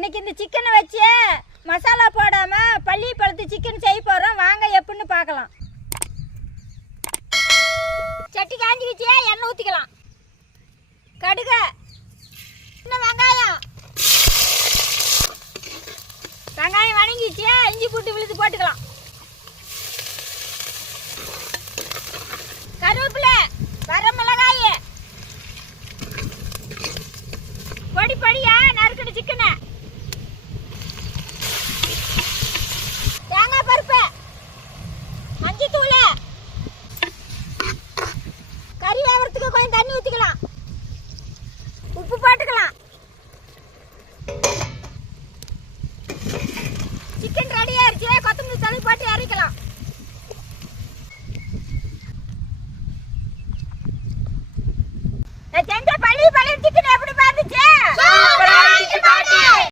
இன்னைக்கு இந்த சிக்கனை வச்சு மசாலா போடாமல் பள்ளி பழுத்து சிக்கன் செய்ய போகிறோம். வாங்க எப்படின்னு பார்க்கலாம். சட்டி காஞ்சிக்கிச்சு, எண்ணெய் ஊற்றிக்கலாம். கடுகு, இன்னும் வெங்காயம் வணங்கிச்சு, இஞ்சி பூண்டு விழுது போட்டுக்கலாம். கருவேப்பிலை, வரமிளகாய், பொடி பொடியா நறுக்கணும் சிக்கனை, தேங்காய் பருப்பு, மஞ்சத்தூள், கறி வேகிறதுக்கு கொஞ்சம் தண்ணி ஊற்றிக்கலாம். உப்பு போட்டுக்கலாம். சிக்கன் ரெடி ஆயிடுச்சு. கொத்தமல்லி தழை போட்டு இறக்கலாம்.